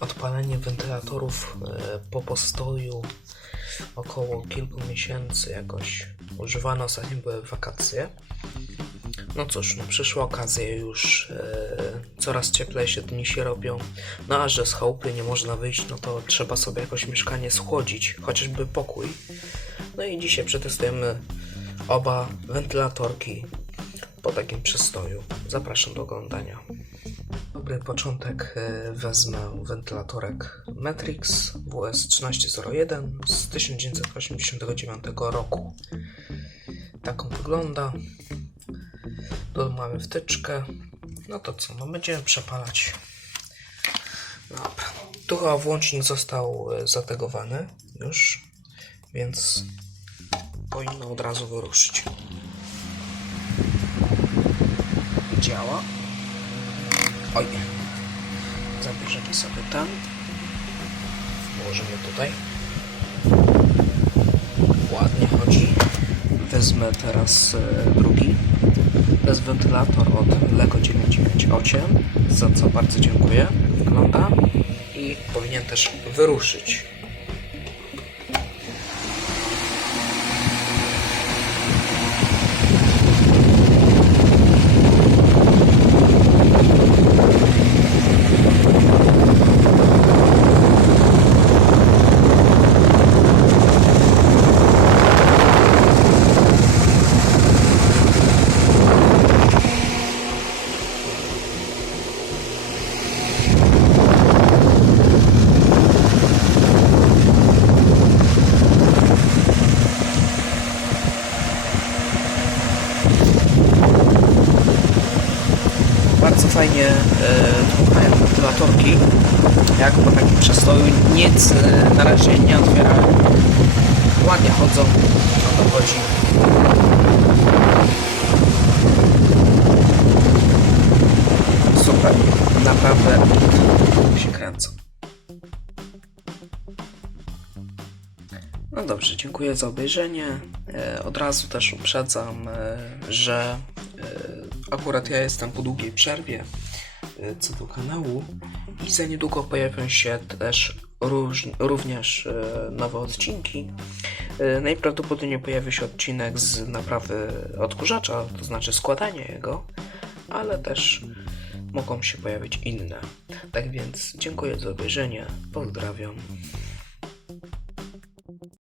Odpalenie wentylatorów e, po postoju około kilku miesięcy jakoś używano zanim były wakacje. No cóż, no przyszła okazja już, e, coraz cieplej się dni się robią, no a że z chałupy nie można wyjść, no to trzeba sobie jakoś mieszkanie schłodzić, chociażby pokój. No i dzisiaj przetestujemy oba wentylatorki po takim przystoju. Zapraszam do oglądania. Dobry początek e, wezmę wentylatorek Matrix WS1301 z 1989 roku. Taką wygląda. Tu mamy wtyczkę. No to co, no będziemy przepalać. Dobra. Tu chyba włącznik został e, zategowany już, więc powinno od razu wyruszyć. Działa. Oj. Zabierzemy sobie ten. Włożymy tutaj. Ładnie chodzi. Wezmę teraz e, drugi. To jest wentylator od Lego 998, za co bardzo dziękuję. Wygląda i powinien też wyruszyć. Bardzo fajnie e, dmuchają wentylatorki. Jak po takim przestoju nic e, na razie nie otwierają. Ładnie chodzą. O to chodzi. Super. Naprawdę się kręcą. No dobrze, dziękuję za obejrzenie. E, Od razu też uprzedzam, e, że e, akurat ja jestem po długiej przerwie e, co do kanału i za niedługo pojawią się też również e, nowe odcinki. E, Najprawdopodobniej pojawi się odcinek z naprawy odkurzacza, to znaczy składania jego, ale też mogą się pojawić inne. Tak więc dziękuję za obejrzenie, pozdrawiam.